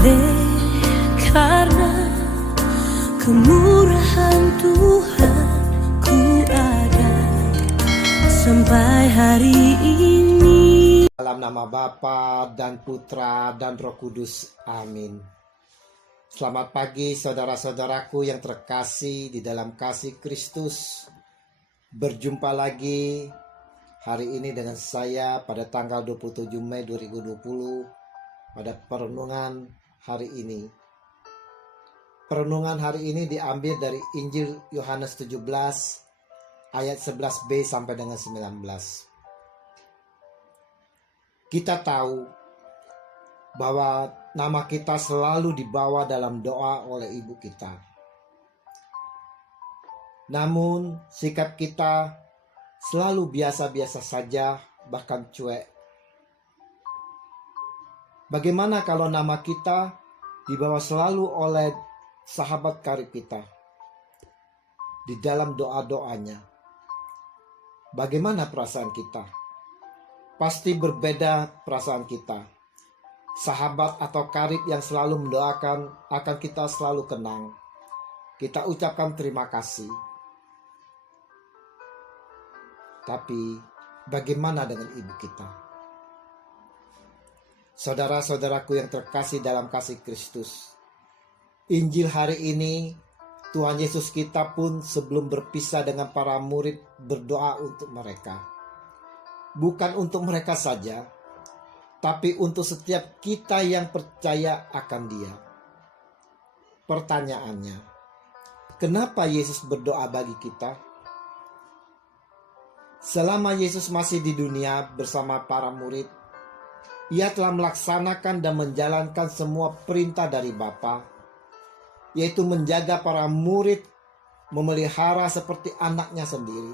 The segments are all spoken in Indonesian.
Oleh karena kemurahan Tuhan, ku ada sampai hari ini. Dalam nama Bapa dan Putra dan Roh Kudus. Amin. Selamat pagi saudara-saudaraku yang terkasih di dalam kasih Kristus. Berjumpa lagi hari ini dengan saya pada tanggal 27 Mei 2020 pada perenungan hari ini. Perenungan hari ini diambil dari Injil Yohanes 17 ayat 11b sampai dengan 19. Kita tahu bahwa nama kita selalu dibawa dalam doa oleh ibu kita. Namun sikap kita selalu biasa-biasa saja, bahkan cuek. Bagaimana kalau nama kita dibawa selalu oleh sahabat karib kita di dalam doa-doanya? Bagaimana perasaan kita? Pasti berbeda perasaan kita. Sahabat atau karib yang selalu mendoakan akan kita selalu kenang. Kita ucapkan terima kasih. Tapi bagaimana dengan ibu kita? Saudara-saudaraku yang terkasih dalam kasih Kristus, Injil hari ini Tuhan Yesus kita pun sebelum berpisah dengan para murid berdoa untuk mereka. Bukan untuk mereka saja, tapi untuk setiap kita yang percaya akan Dia. Pertanyaannya, kenapa Yesus berdoa bagi kita? Selama Yesus masih di dunia bersama para murid, Ia telah melaksanakan dan menjalankan semua perintah dari Bapa, yaitu menjaga para murid, memelihara seperti anaknya sendiri.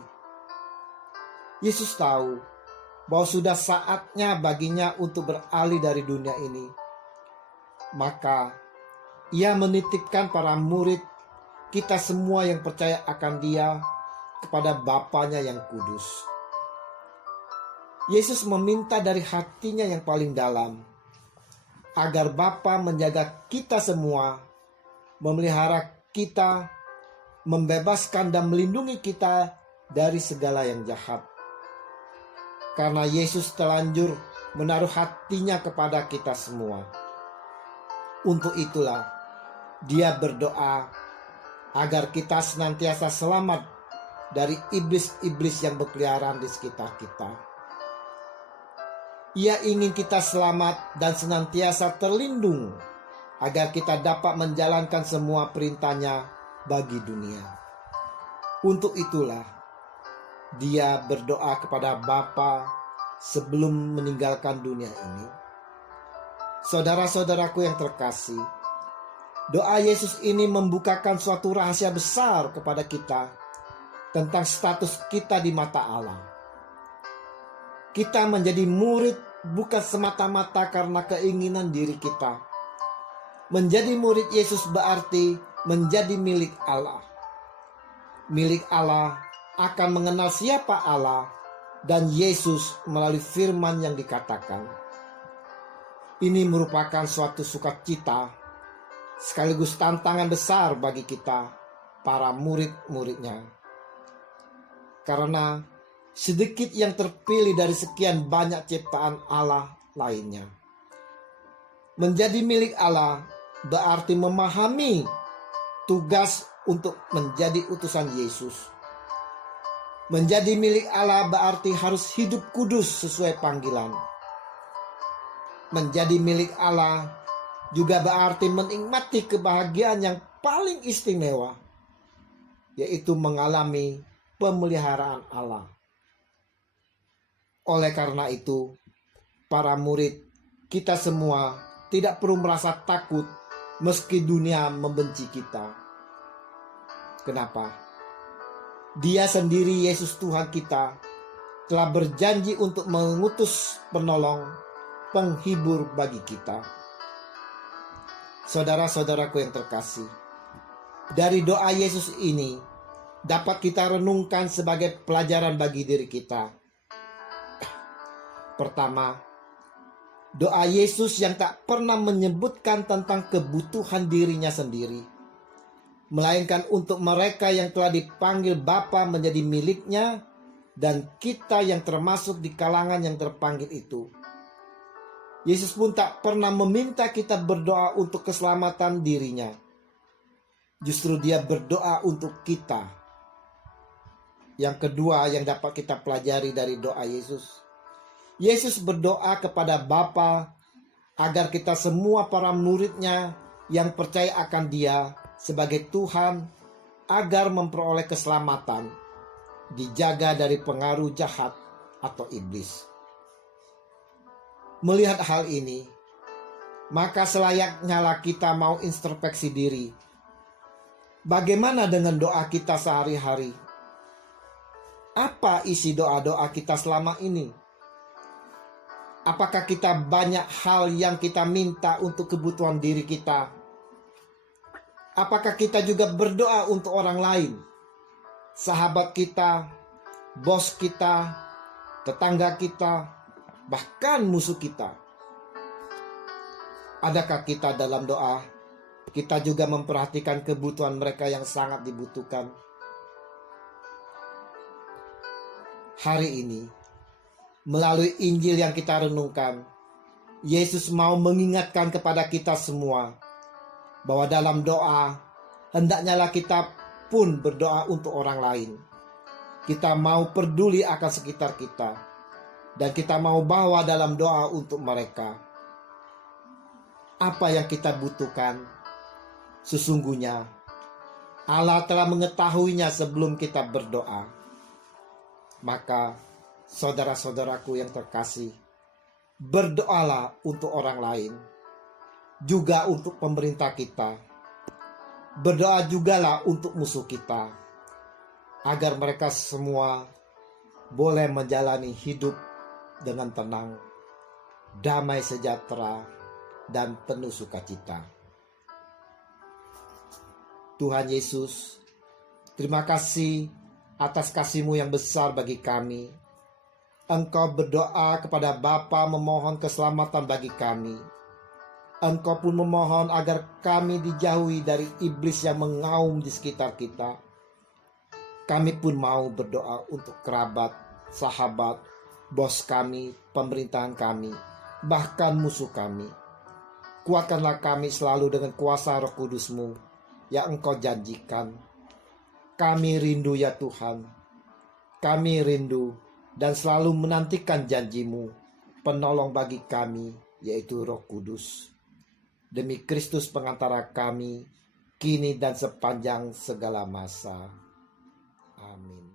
Yesus tahu bahwa sudah saatnya baginya untuk beralih dari dunia ini. Maka Ia menitipkan para murid, kita semua yang percaya akan Dia, kepada Bapanya yang kudus. Yesus meminta dari hatinya yang paling dalam, agar Bapa menjaga kita semua, memelihara kita, membebaskan dan melindungi kita dari segala yang jahat. Karena Yesus telanjur menaruh hatinya kepada kita semua. Untuk itulah Dia berdoa agar kita senantiasa selamat dari iblis-iblis yang berkeliaran di sekitar kita. Ia ingin kita selamat dan senantiasa terlindung agar kita dapat menjalankan semua perintah-Nya bagi dunia. Untuk itulah Dia berdoa kepada Bapa sebelum meninggalkan dunia ini. Saudara-saudaraku yang terkasih, doa Yesus ini membukakan suatu rahasia besar kepada kita tentang status kita di mata Allah. Kita menjadi murid bukan semata-mata karena keinginan diri kita. Menjadi murid Yesus berarti menjadi milik Allah. Milik Allah akan mengenal siapa Allah dan Yesus melalui firman yang dikatakan. Ini merupakan suatu sukacita sekaligus tantangan besar bagi kita, para murid-muridnya. Karena sedikit yang terpilih dari sekian banyak ciptaan Allah lainnya. Menjadi milik Allah berarti memahami tugas untuk menjadi utusan Yesus. Menjadi milik Allah berarti harus hidup kudus sesuai panggilan. Menjadi milik Allah juga berarti menikmati kebahagiaan yang paling istimewa, yaitu mengalami pemeliharaan Allah. Oleh karena itu, para murid, kita semua tidak perlu merasa takut meski dunia membenci kita. Kenapa? Dia sendiri, Yesus Tuhan kita, telah berjanji untuk mengutus penolong, penghibur bagi kita. Saudara-saudaraku yang terkasih, dari doa Yesus ini dapat kita renungkan sebagai pelajaran bagi diri kita. Pertama, Doa Yesus yang tak pernah menyebutkan tentang kebutuhan dirinya sendiri, melainkan untuk mereka yang telah dipanggil Bapa menjadi miliknya, dan kita yang termasuk di kalangan yang terpanggil itu. Yesus pun tak pernah meminta kita berdoa untuk keselamatan dirinya. Justru dia berdoa untuk kita. Yang kedua yang dapat kita pelajari dari doa Yesus, Yesus berdoa kepada Bapa agar kita semua para muridnya yang percaya akan Dia sebagai Tuhan, agar memperoleh keselamatan, dijaga dari pengaruh jahat atau iblis. Melihat hal ini, maka selayaknya lah kita mau introspeksi diri. Bagaimana dengan doa kita sehari-hari? Apa isi doa-doa kita selama ini? Apakah kita banyak hal yang kita minta untuk kebutuhan diri kita? Apakah kita juga berdoa untuk orang lain? Sahabat kita, bos kita, tetangga kita, bahkan musuh kita. Adakah kita dalam doa, kita juga memperhatikan kebutuhan mereka yang sangat dibutuhkan? Hari ini, melalui Injil yang kita renungkan, Yesus mau mengingatkan kepada kita semua bahwa dalam doa, hendaknyalah kita pun berdoa untuk orang lain. Kita mau peduli akan sekitar kita, dan kita mau bawa dalam doa untuk mereka. Apa yang kita butuhkan, sesungguhnya Allah telah mengetahuinya sebelum kita berdoa. Maka saudara-saudaraku yang terkasih, berdoalah untuk orang lain, juga untuk pemerintah kita. Berdoa jugalah untuk musuh kita, agar mereka semua boleh menjalani hidup dengan tenang, damai sejahtera, dan penuh sukacita. Tuhan Yesus, terima kasih atas kasih-Mu yang besar bagi kami. Engkau berdoa kepada Bapa memohon keselamatan bagi kami. Engkau pun memohon agar kami dijauhi dari iblis yang mengaum di sekitar kita. Kami pun mau berdoa untuk kerabat, sahabat, bos kami, pemerintahan kami, bahkan musuh kami. Kuatkanlah kami selalu dengan kuasa Roh Kudus-Mu yang Engkau janjikan. Kami rindu ya Tuhan, kami rindu dan selalu menantikan janji-Mu, penolong bagi kami, yaitu Roh Kudus. Demi Kristus pengantara kami, kini dan sepanjang segala masa. Amin.